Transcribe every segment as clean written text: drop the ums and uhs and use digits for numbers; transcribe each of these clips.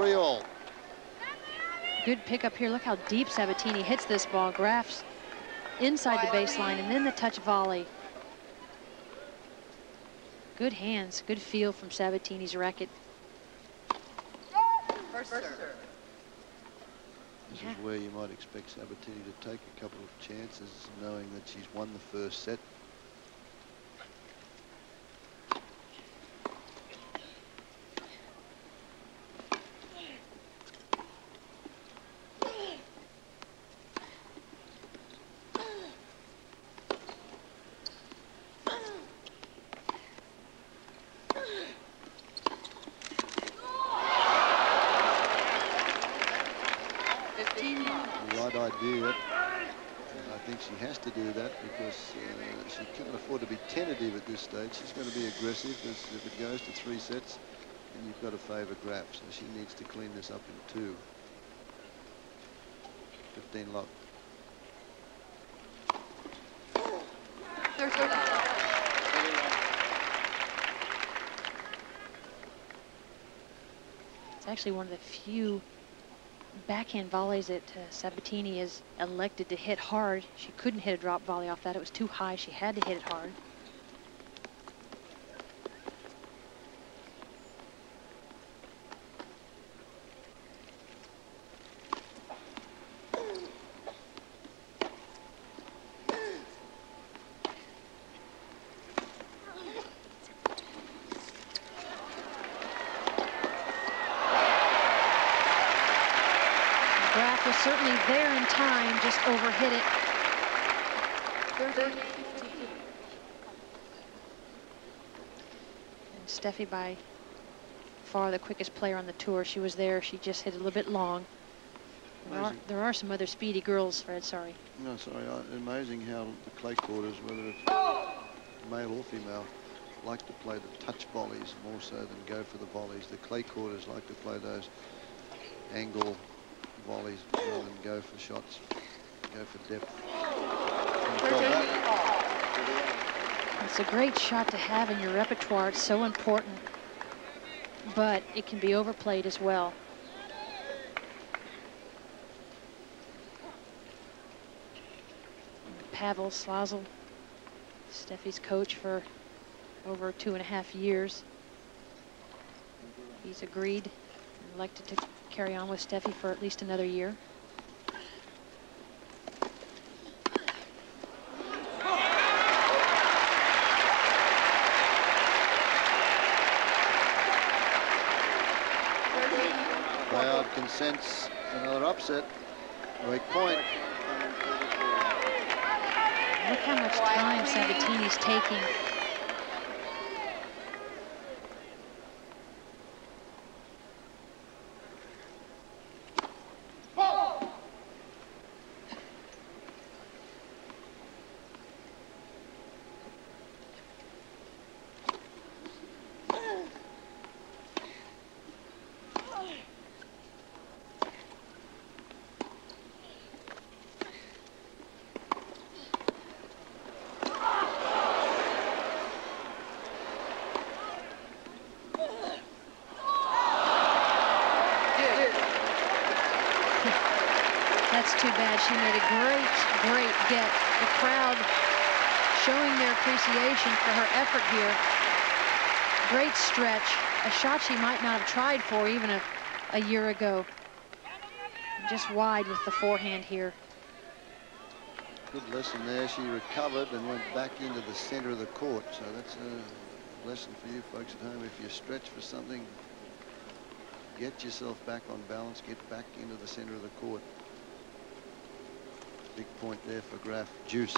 3-all. Good pickup here. Look how deep Sabatini hits this ball. Graf's inside the baseline, and then the touch volley. Good hands, good feel from Sabatini's racket. First serve. This is where you might expect Sabatini to take a couple of chances, knowing that she's won the first set. She has to do that because she can't afford to be tentative at this stage. She's going to be aggressive because if it goes to 3 sets, then you've got to favour Graf. So she needs to clean this up in 2. 15 lock. It's actually one of the few backhand volleys that Sabatini has elected to hit hard. She couldn't hit a drop volley off that. It was too high. She had to hit it hard. Graf was certainly there in time, just overhit it. And Steffi, by far the quickest player on the tour. She was there. She just hit a little bit long. There are some other speedy girls, Fred, sorry. No, sorry. Amazing how the clay quarters, whether it's male or female, like to play the touch volleys more so than go for the volleys. The clay quarters like to play those angle volleys rather than go for shots, go for depth. It's a great shot to have in your repertoire. It's so important, but it can be overplayed as well. Pavel Slazel, Steffi's coach for over 2.5 years. He's agreed and elected to carry on with Steffi for at least another year. Crowd consents another upset. Break point. Look how much time Sabatini's taking. That's too bad. She made a great get. The crowd showing their appreciation for her effort here. Great stretch. A shot she might not have tried for even a year ago. Just wide with the forehand here. Good lesson there. She recovered and went back into the center of the court. So that's a lesson for you folks at home. If you stretch for something, get yourself back on balance, get back into the center of the court. Big point there for Graf. Juice.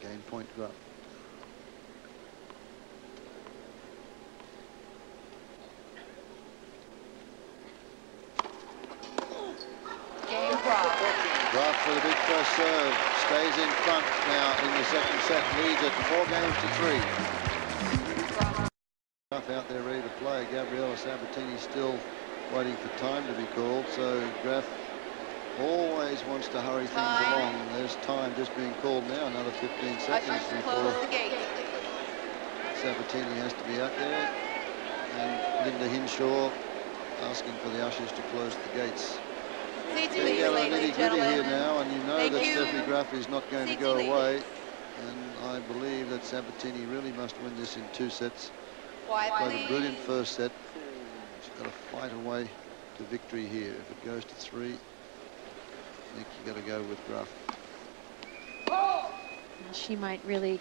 Game point Graf. Graf for the big first serve. stays in front now in the second set, leads it 4 games to 3. Graf out there ready to play. Gabriela Sabatini still waiting for time to be called, so Graf always wants to hurry things along. There's time just being called now, another 15 seconds before Sabatini has to be out there. And Linda Hinshaw asking for the ushers to close the gates. Getting down to the nitty-gritty here now, and you know that Steffi Graf is not going to go away. And I believe that Sabatini really must win this in 2 sets. Played a brilliant first set. She's got to fight her way to victory here. If it goes to 3, I think you got to go with Graf. She might really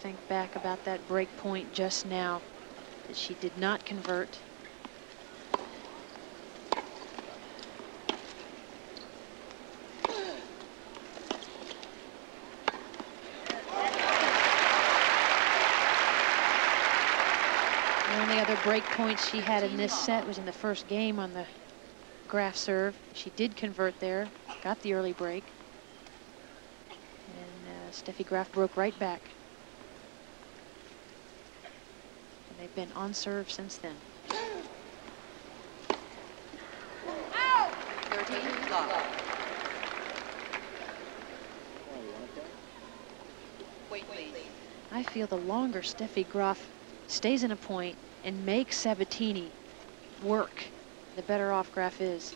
think back about that break point just now that she did not convert. The only other break points she had in this set was in the first game on the Graf serve. She did convert there, got the early break. And Steffi Graf broke right back. And they've been on serve since then. 13 love. Wait, please. I feel the longer Steffi Graf stays in a point and makes Sabatini work, the better off Graf is.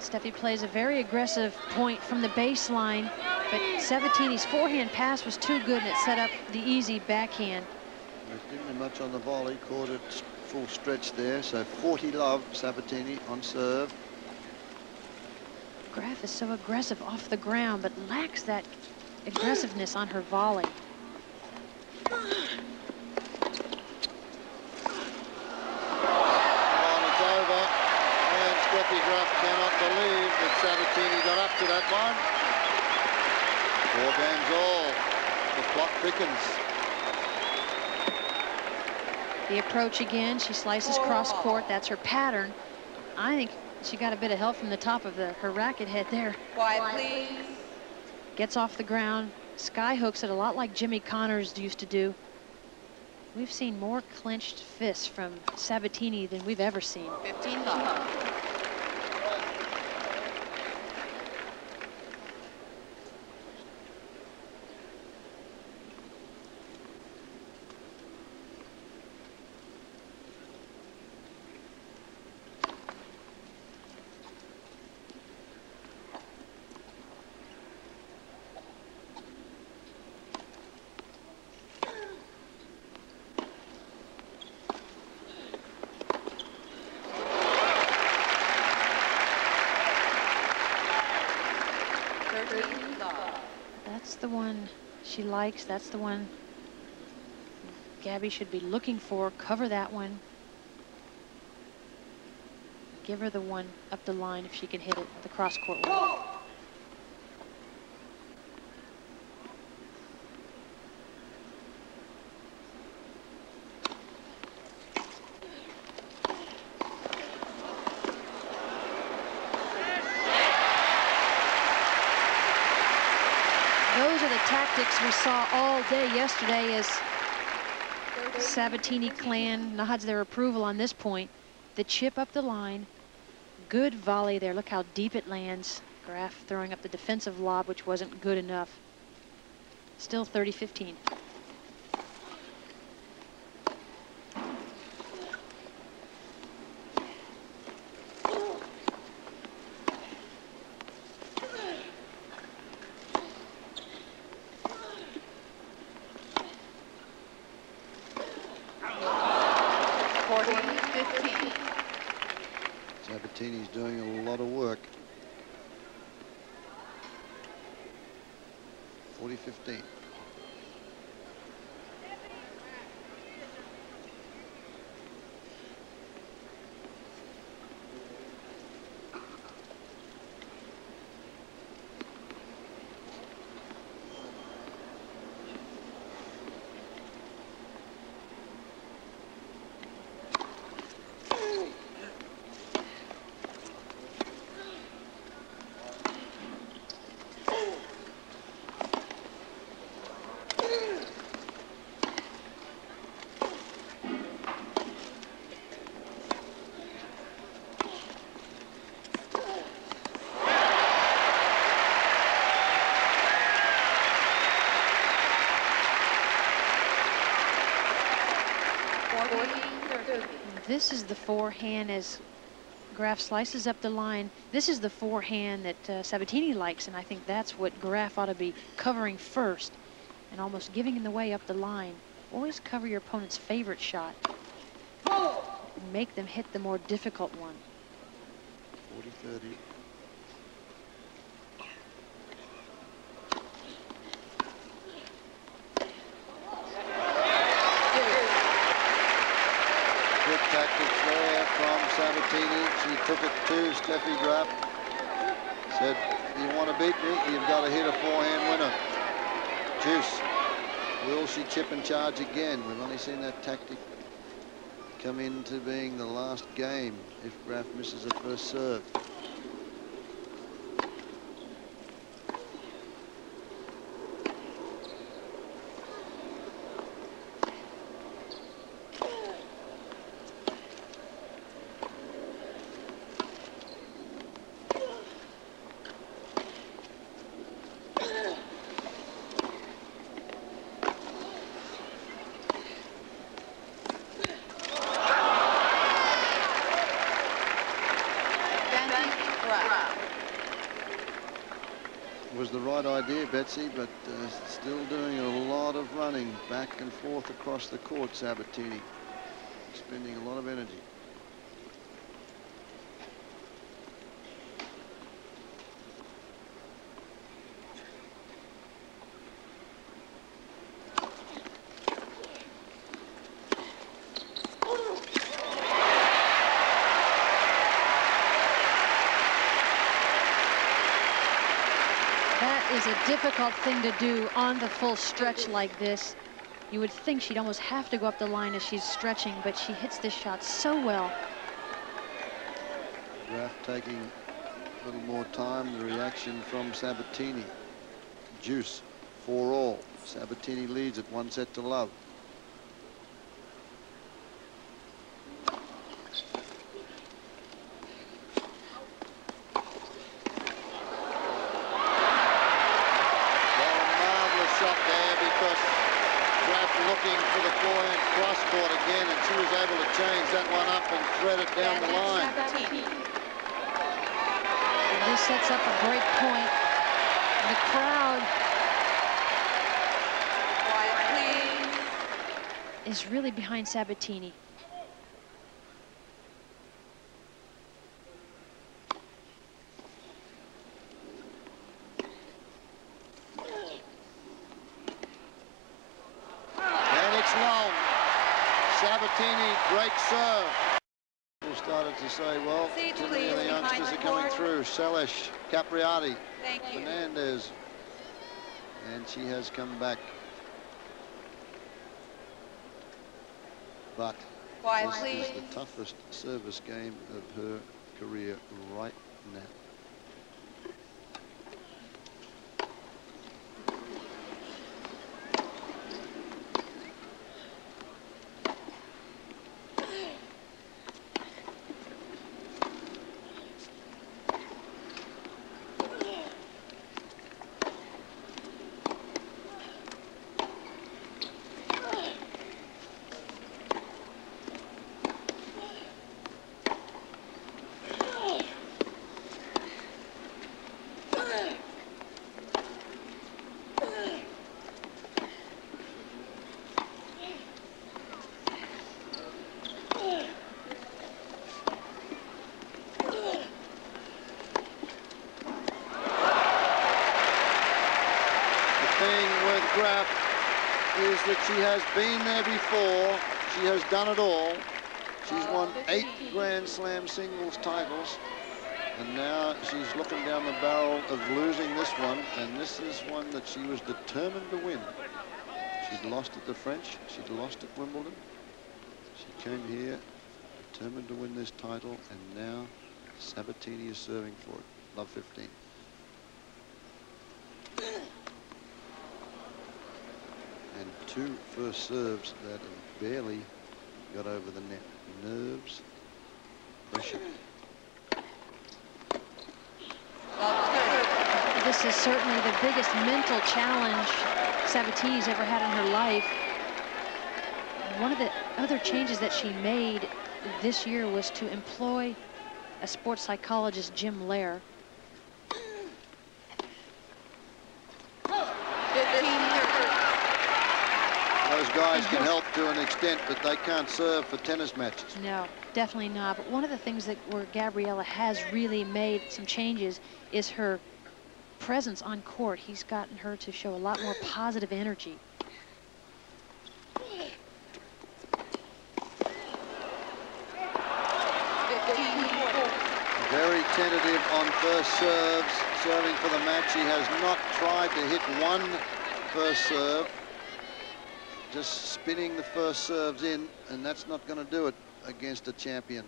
Steffi plays a very aggressive point from the baseline, but Sabatini's forehand pass was too good and it set up the easy backhand. Didn't do much on the volley, caught it full stretch there, so 40 love Sabatini on serve. Graf is so aggressive off the ground, but lacks that aggressiveness on her volley. Steffi Graf cannot believe that Sabatini got up to that one. 4 games all. The clock thickens. The approach again. She slices cross court. That's her pattern. I think she got a bit of help from the top of her racket head there. Quiet, please. Gets off the ground. Sky hooks it a lot like Jimmy Connors used to do. We've seen more clenched fists from Sabatini than we've ever seen. 15 love. That's the one she likes. That's the one Gabby should be looking for. Cover that one. Give her the one up the line if she can hit it, the cross court one. Those are the tactics we saw all day yesterday as Sabatini clan nods their approval on this point. The chip up the line. Good volley there. Look how deep it lands. Graf throwing up the defensive lob, which wasn't good enough. Still 30-15. Sabatini's doing a lot of work. 40-15. This is the forehand as Graf slices up the line. This is the forehand that Sabatini likes, and I think that's what Graf ought to be covering first and almost giving in the way up the line. Always cover your opponent's favorite shot. Make them hit the more difficult one. 40-30. Good tactics there from Sabatini. She took it to Steffi Graf. Said, you want to beat me, you've got to hit a forehand winner. Juice. Will she chip and charge again? We've only seen that tactic come into being the last game if Graf misses her first serve. Was the right idea, Betsy, but still doing a lot of running back and forth across the court, Sabatini. Spending a lot of energy. Is a difficult thing to do on the full stretch like this. You would think she'd almost have to go up the line as she's stretching, but she hits this shot so well. Graf taking a little more time. The reaction from Sabatini. Juice 4-all. Sabatini leads at 1-0. Looking for the forehand cross court again, and she was able to change that one up and thread it down the line. And this sets up a break point. And the crowd is really behind Sabatini. Sabatini, great serve. People started to say, well, too many of the youngsters are coming through. Selesh, Capriati, Fernandez. And she has come back. But this is the toughest service game of her career right now. is that she has been there before. She has done it all. She's won 8 Grand Slam singles titles. And now she's looking down the barrel of losing this one. And this is one that she was determined to win. She'd lost at the French. She'd lost at Wimbledon. She came here determined to win this title. And now Sabatini is serving for it. Love 15. And 2 first serves that have barely got over the net. Nerves, pressure. This is certainly the biggest mental challenge Sabatini's ever had in her life. One of the other changes that she made this year was to employ a sports psychologist, Jim Lair. Those guys can help to an extent, but they can't serve for tennis matches. No, definitely not. But one of the things that where Gabriela has really made some changes is her presence on court. He's gotten her to show a lot more positive energy. Very tentative on first serves, serving for the match. He has not tried to hit one first serve. Just spinning the first serves in, and that's not going to do it against a champion.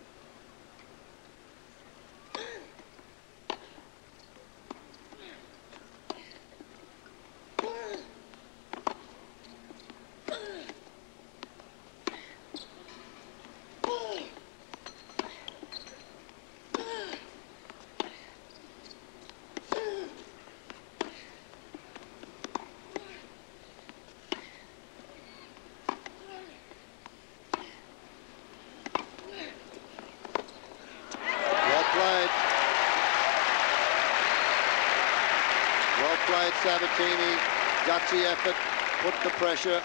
Sabatini, gutsy effort, put the pressure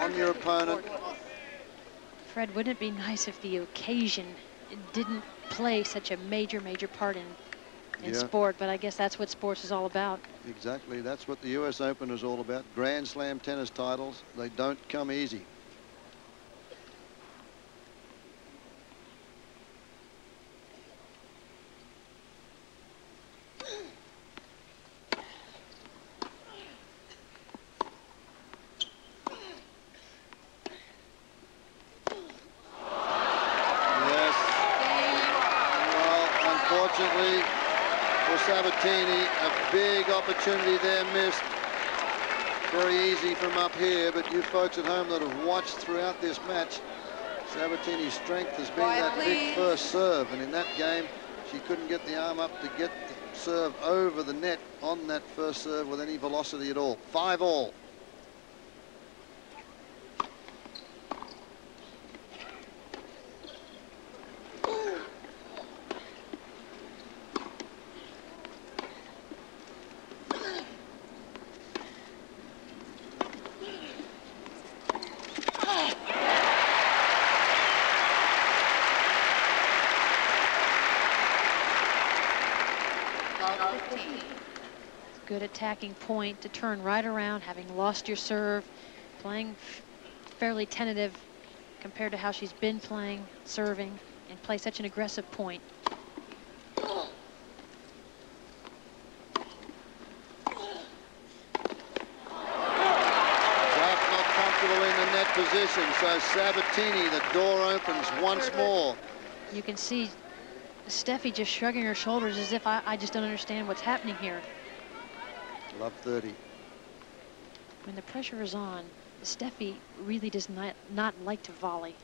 on your opponent. Fred, wouldn't it be nice if the occasion didn't play such a major part in sport? But I guess that's what sports is all about. Exactly, that's what the US Open is all about. Grand Slam tennis titles, they don't come easy. Sabatini, a big opportunity there missed. Very easy from up here, but you folks at home that have watched throughout this match, Sabatini's strength has been that big first serve, and in that game she couldn't get the arm up to get the serve over the net on that first serve with any velocity at all. 5-all. Good attacking point to turn right around, having lost your serve, playing fairly tentative compared to how she's been playing, serving, and play such an aggressive point. In the net position, so Sabatini, the door opens once more. You can see Steffi just shrugging her shoulders as if I just don't understand what's happening here. Love 30. When the pressure is on, Steffi really does not like to volley.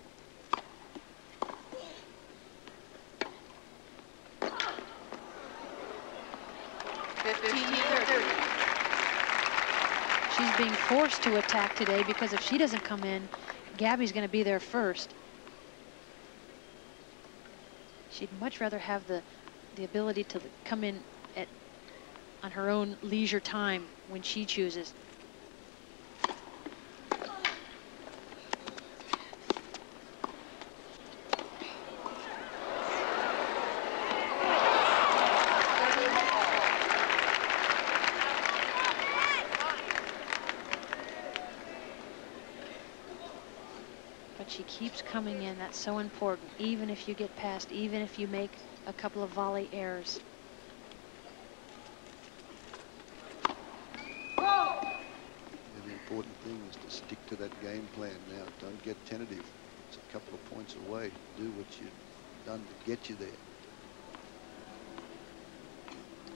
She's being forced to attack today because if she doesn't come in, Gabby's going to be there first. She'd much rather have the ability to come in on her own leisure time when she chooses. but she keeps coming in. That's so important, even if you get past, even if you make a couple of volley errors. The important thing is to stick to that game plan now. Don't get tentative. It's a couple of points away. Do what you've done to get you there.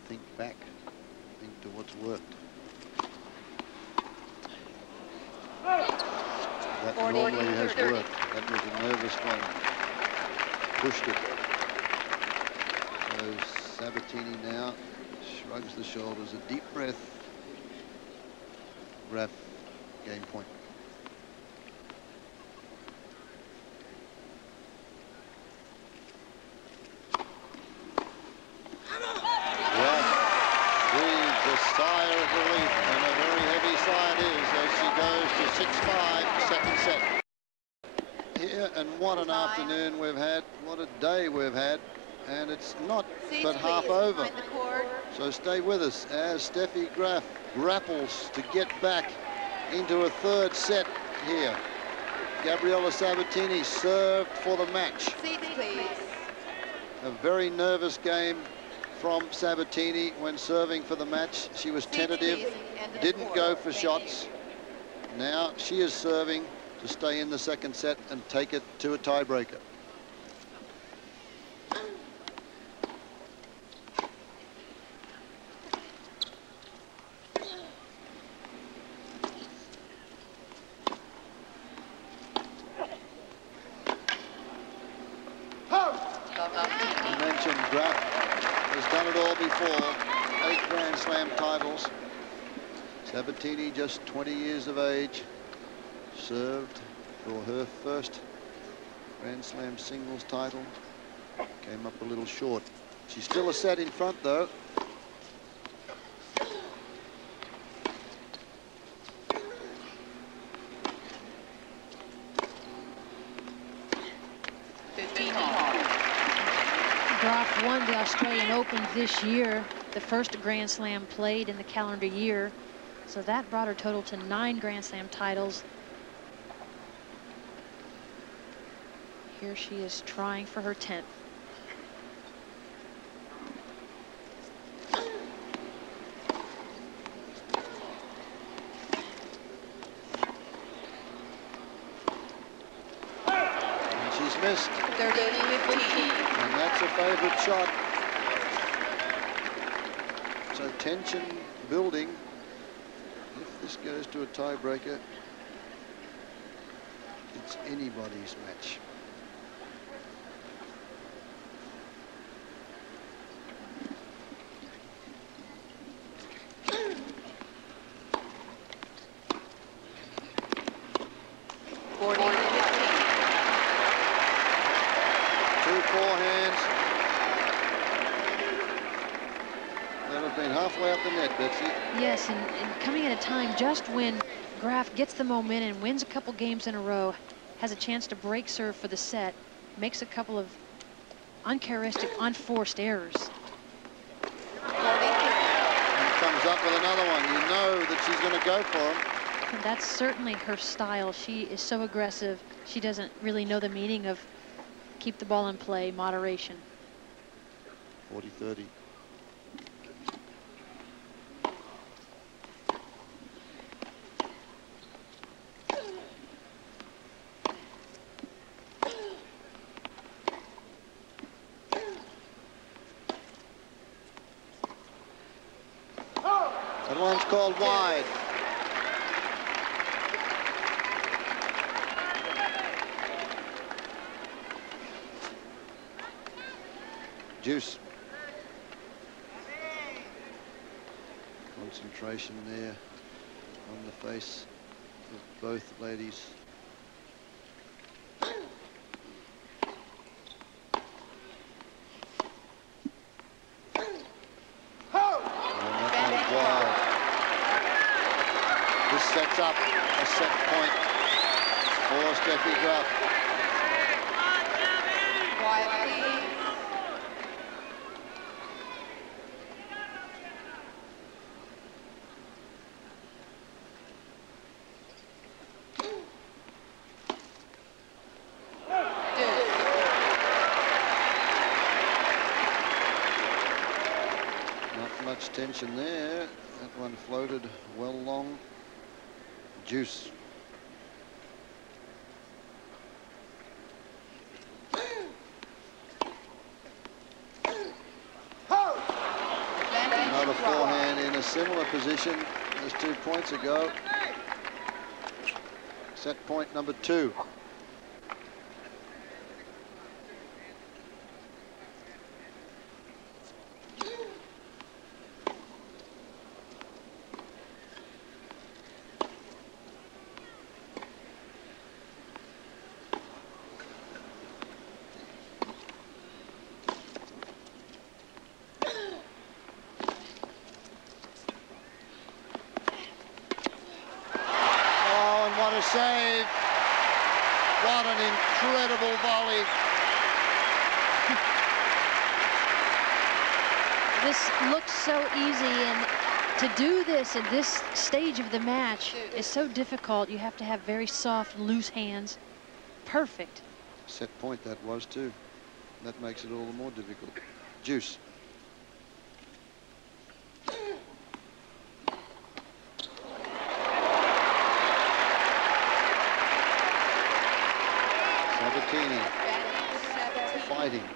Think back. Think to what's worked. That normally has worked. That was a nervous one. Pushed it. So Sabatini now shrugs the shoulders. A deep breath. Graf, game point. Graf breathes a sigh of relief, and a very heavy sigh it is as she goes to 6-5, second set. Here, and what an afternoon we've had. What a day we've had. And it's not but half over. So stay with us as Steffi Graf grapples to get back into a third set here. Gabriela Sabatini served for the match. Seats, please. A very nervous game from Sabatini when serving for the match. She was tentative, didn't go for shots. Now she is serving to stay in the second set and take it to a tiebreaker. I mentioned Graf has done it all before. 8 Grand Slam titles. Sabatini, just 20 years of age, served for her first Grand Slam singles title. Came up a little short. She's still a set in front, though. Graf won the Australian Open this year, the first Grand Slam played in the calendar year. So that brought her total to 9 Grand Slam titles. Here she is trying for her 10th. And she's missed. 30-15. And that's a favorite shot. So tension building. If this goes to a tiebreaker, it's anybody's match. Two forehands that have been halfway up the net, Betsy. Yes, and coming at a time just when Graf gets the momentum, wins a couple games in a row, has a chance to break serve for the set, makes a couple of uncharacteristic, unforced errors. And comes up with another one. You know that she's going to go for him. And that's certainly her style. She is so aggressive. She doesn't really know the meaning of keep the ball in play, moderation. 40-30. That one's called wide. Juice. Concentration there on the face of both ladies. This sets up a set point for Steffi Graf. Quiet, please. much tension there. That one floated well long. Juice. Another forehand in a similar position as 2 points ago. Set point number 2. Save. What an incredible volley. This looks so easy, and to do this at this stage of the match is so difficult. You have to have very soft, loose hands. Perfect. Set point that was too. That makes it all the more difficult. Juice. Sabatini, fighting,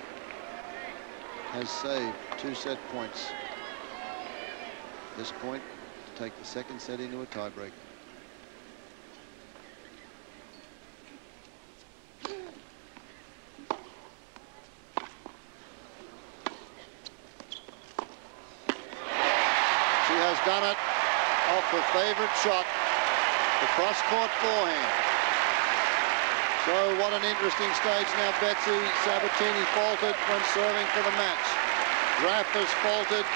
has saved 2 set points. This point to take the second set into a tiebreak. She has done it off her favorite shot, the cross-court forehand. So what an interesting stage now, Betsy. Sabatini faltered when serving for the match. Graf has faltered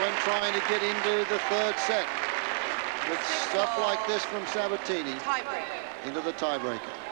when trying to get into the 3rd set. With stuff like this from Sabatini into the tiebreaker.